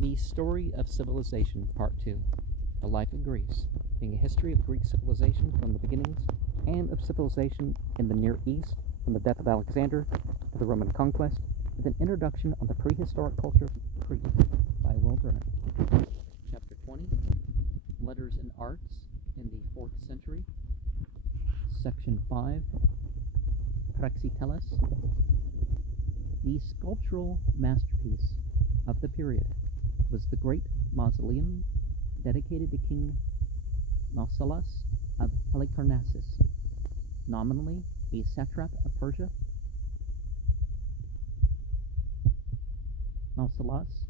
The Story of Civilization, Part 2. The Life of Greece, being a history of Greek civilization from the beginnings, and of civilization in the Near East, from the death of Alexander to the Roman conquest, with an introduction on the prehistoric culture of Crete by Will Durant. Chapter 20, Letters and Arts in the 4th Century. Section 5, Praxiteles. The sculptural masterpiece of the period was the great mausoleum dedicated to King Mausolus of Halicarnassus, nominally a satrap of Persia. Mausolus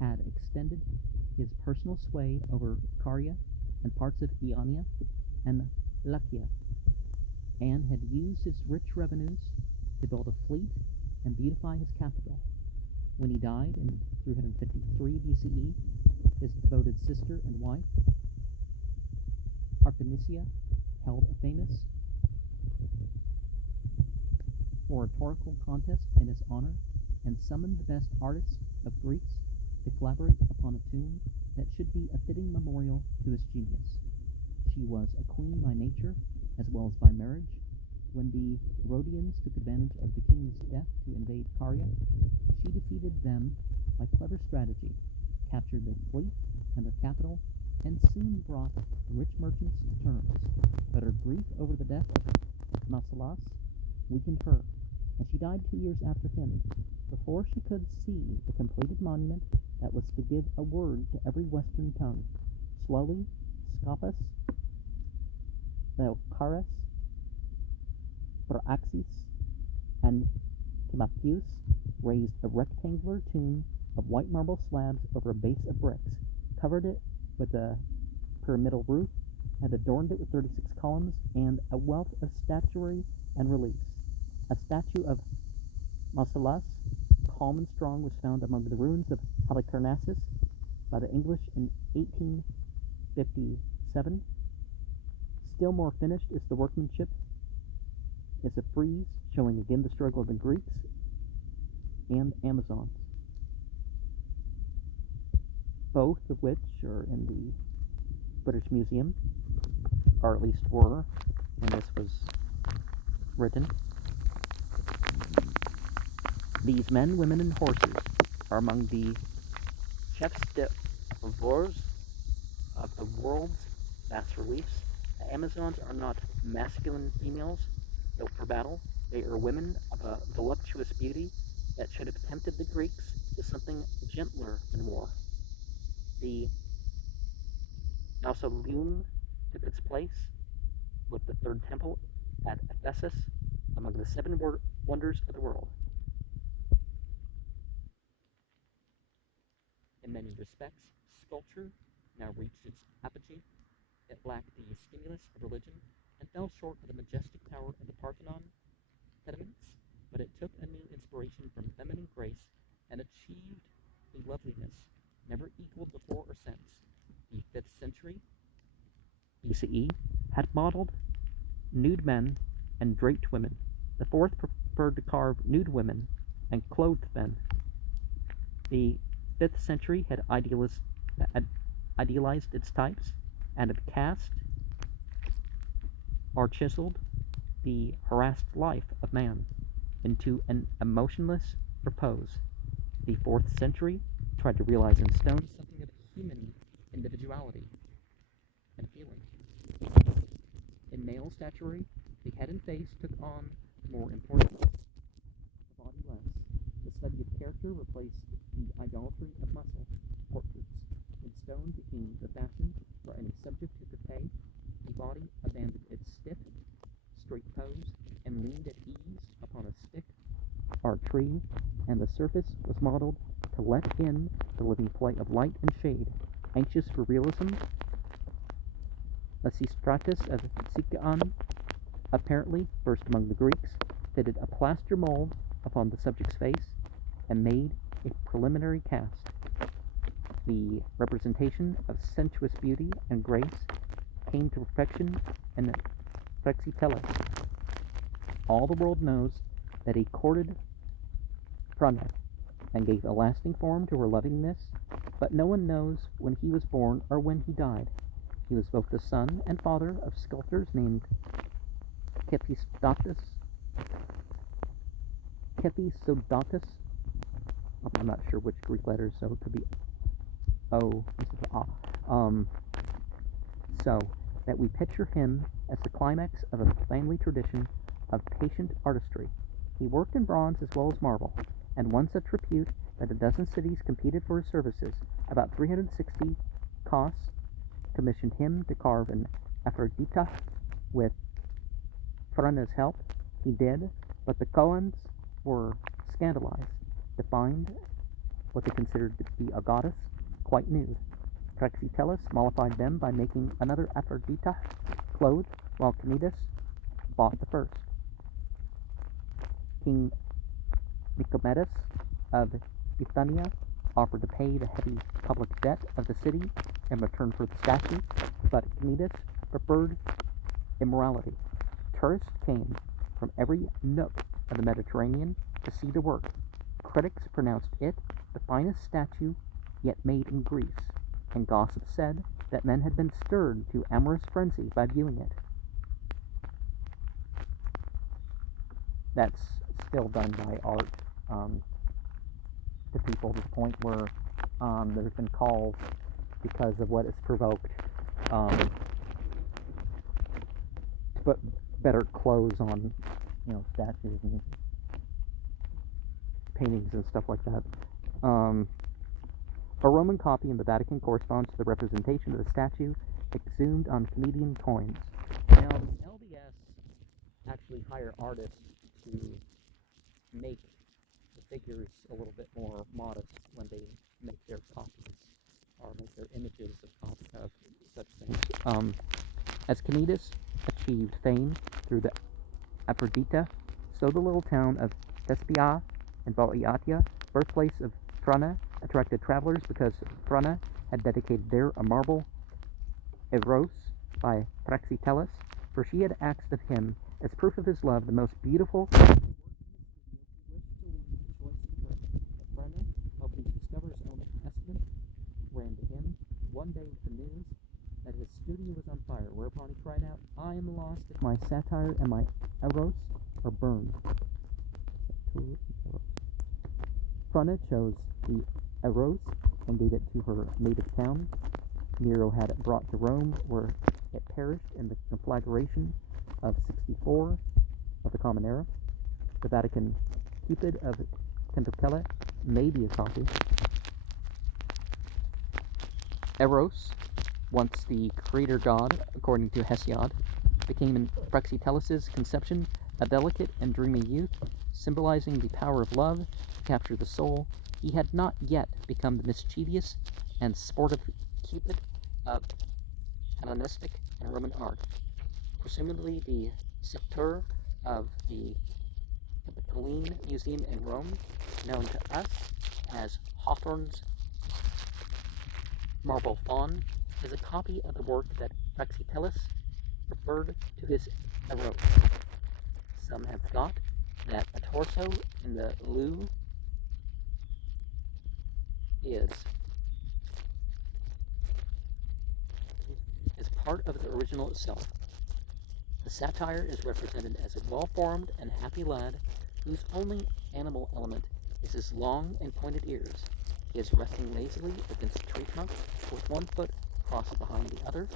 had extended his personal sway over Caria and parts of Ionia and Lycia, and had used his rich revenues to build a fleet and beautify his capital. When he died in 353 BCE, his devoted sister and wife, Artemisia, held a famous oratorical contest in his honor and summoned the best artists of Greece to collaborate upon a tomb that should be a fitting memorial to his genius. She was a queen by nature as well as by marriage. When the Rhodians took advantage of the king's death to invade Caria, she defeated them by clever strategy, captured their fleet and their capital, and soon brought the rich merchants to terms. But her grief over the death of Mausolus weakened her, and she died 2 years after him, before she could see the completed monument that was to give a word to every Western tongue. Slowly, Scopas, Theocharis, Praxis, and Timotheus raised a rectangular tomb of white marble slabs over a base of bricks, covered it with a pyramidal roof, and adorned it with 36 columns and a wealth of statuary and reliefs. A statue of Mausolus, calm and strong, was found among the ruins of Halicarnassus by the English in 1857. Still more finished is the workmanship. It's a frieze showing again the struggle of the Greeks and Amazons, both of which are in the British Museum, or at least were when this was written. These men, women, and horses are among the chefs d'oeuvre of the world's bas reliefs. The Amazons are not masculine females built for battle. They are women of a voluptuous beauty that should have tempted the Greeks to something gentler than war. The mausoleum took its place with the third temple at Ephesus among the 7 wonders of the world. In many respects, sculpture now reached its apogee. It lacked the stimulus of religion and fell short of the majestic tower of the Parthenon pediments, but it took a new inspiration from feminine grace and achieved a loveliness never equaled before or since. The 5th century BCE had modeled nude men and draped women. The 4th preferred to carve nude women and clothed men. The 5th century had idealized its types and had cast or chiseled the harassed life of man into an emotionless repose. The 4th century tried to realize in stone something of human individuality and feeling. In male statuary, the head and face took on more importance, the body less. The study of character replaced the idolatry of muscle. Portraits in stone became the fashion for any subject who could pay. The body abandoned its stiff, straight pose and leaned at ease upon a stick or a tree, and the surface was modeled to let in the living play of light and shade. Anxious for realism, Lysistratus of Sicyon, apparently first among the Greeks, fitted a plaster mold upon the subject's face and made a preliminary cast. The representation of sensuous beauty and grace came to perfection in Praxiteles. All the world knows that he courted Prana, and gave a lasting form to her lovingness, but no one knows when he was born or when he died. He was both the son and father of sculptors named Kephistodatus. I'm not sure which Greek letters, so it could be O instead of A. So that we picture him as the climax of a family tradition of patient artistry. He worked in bronze as well as marble, and won such repute that a dozen cities competed for his services. About 360 Kos commissioned him to carve an Aphrodite with Frana's help. He did, but the Coans were scandalized to find what they considered to be a goddess quite nude. Praxiteles mollified them by making another Aphrodite clothed, while Canidas bought the first. King Nicomedes of Bithynia offered to pay the heavy public debt of the city in return for the statue, but Canidas preferred immorality. Tourists came from every nook of the Mediterranean to see the work. Critics pronounced it the finest statue yet made in Greece, and gossip said that men had been stirred to amorous frenzy by viewing it. That's still done by art to people to the point where there's been calls because of what it's provoked to put better clothes on, statues and paintings and stuff like that. A Roman copy in the Vatican corresponds to the representation of the statue exhumed on Canadian coins. Now, the LDS actually hire artists to make the figures a little bit more modest when they make their copies or make their images of such things. As Canidas achieved fame through the Aphrodite, so the little town of Thespia in Boeotia, birthplace of Frana, attracted travelers because Frana had dedicated there a marble Eros by Praxiteles, for she had asked of him, as proof of his love, the most beautiful Frana, hoping to discover his own estimate, ran to him one day with the news that his studio was on fire, whereupon he cried out, "I am lost if my satire and my Eros are burned." Frana chose the Eros and gave it to her native town. Nero had it brought to Rome, where it perished in the conflagration of 64 of the Common Era. The Vatican Cupid of Pentocele may be a copy. Eros, once the creator god, according to Hesiod, became in Praxiteles' conception a delicate and dreamy youth, symbolizing the power of love to capture the soul. He had not yet become the mischievous and sportive Cupid of Hellenistic and Roman art. Presumably the sculptor of the Capitoline Museum in Rome, known to us as Hawthorne's Marble Faun, is a copy of the work that Praxiteles referred to his Eros. Some have thought that a torso in the Louvre is part of the original itself. The satyr is represented as a well-formed and happy lad whose only animal element is his long and pointed ears. He is resting lazily against a tree trunk with one foot crossed behind the other.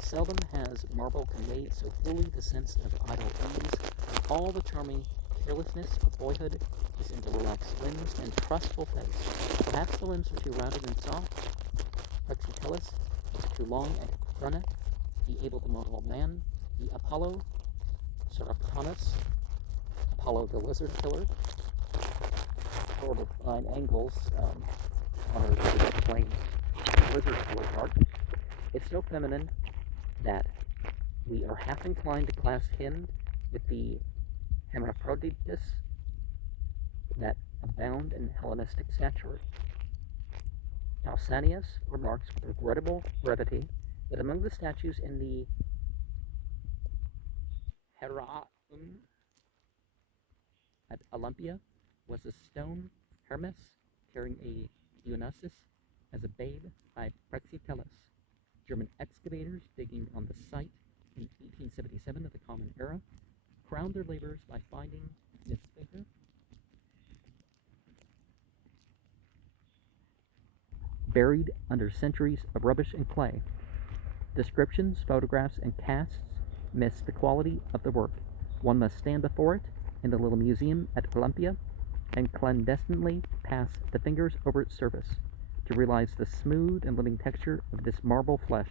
Seldom has marble conveyed so fully the sense of idle ease. All the charming carelessness of boyhood is in the relaxed limbs and trustful face. Perhaps the limbs are too rounded and soft. Praxiteles is too long and Frana, the able to model man, the Apollo, Seraptanus, Apollo the lizard killer, sort of fine angles on her plain lizard killer part. It's so feminine that we are half inclined to class him with the hermaphrodites that abound in Hellenistic satire. Pausanias remarks with regrettable brevity that among the statues in the Heraeum at Olympia was a stone Hermes carrying a Dionysus as a babe by Praxiteles. German excavators digging on the site in 1877 of the Common Era crowned their labors by finding this figure buried under centuries of rubbish and clay. Descriptions, photographs, and casts miss the quality of the work. One must stand before it in the little museum at Olympia and clandestinely pass the fingers over its surface to realize the smooth and living texture of this marble flesh.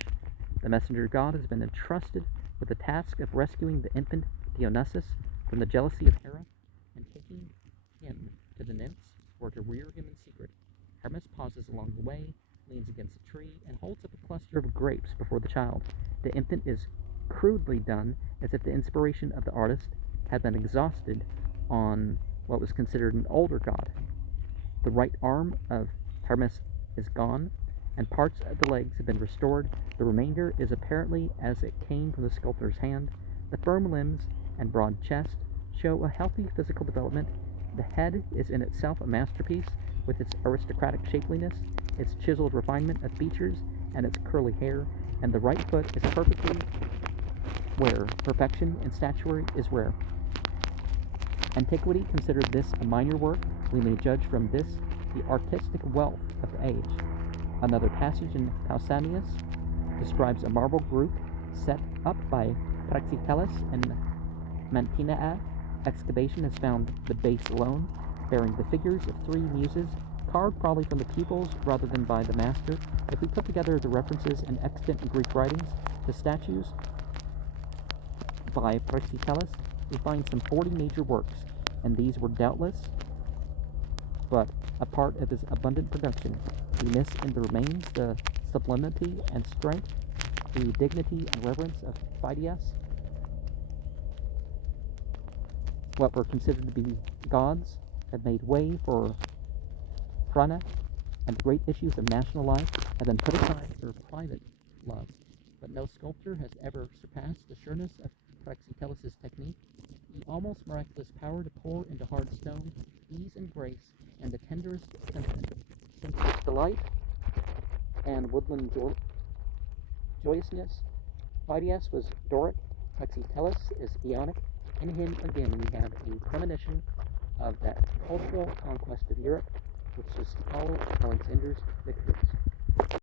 The messenger god has been entrusted with the task of rescuing the infant Dionysus from the jealousy of Hera and taking him to the nymphs or to rear him in secret. Hermes pauses along the way, leans against a tree, and holds up a cluster of grapes before the child. The infant is crudely done, as if the inspiration of the artist had been exhausted on what was considered an older god. The right arm of Hermes is gone, and parts of the legs have been restored. The remainder is apparently as it came from the sculptor's hand. The firm limbs and broad chest show a healthy physical development. The head is in itself a masterpiece, with its aristocratic shapeliness, its chiseled refinement of features, and its curly hair, and the right foot is perfectly where perfection in statuary is rare. Antiquity considered this a minor work. We may judge from this the artistic wealth of the age. Another passage in Pausanias describes a marble group set up by Praxiteles in Mantinea. Excavation has found the base alone, bearing the figures of three muses, carved probably from the pupils rather than by the master. If we put together the references and extant in Greek writings to statues by Praxiteles, we find some 40 major works, and these were doubtless but a part of his abundant production. We miss in the remains the sublimity and strength, the dignity and reverence of Phidias. What were considered to be gods have made way for Prana, and the great issues of national life have been put aside for private love. But no sculptor has ever surpassed the sureness of Praxiteles' technique, the almost miraculous power to pour into hard stone ease and grace and the tenderest sentiment, sensuous delight and woodland joyousness. Phidias was Doric, Praxiteles is Ionic. In him, again, we have a premonition of that cultural conquest of Europe, which is to follow Alexander's victories.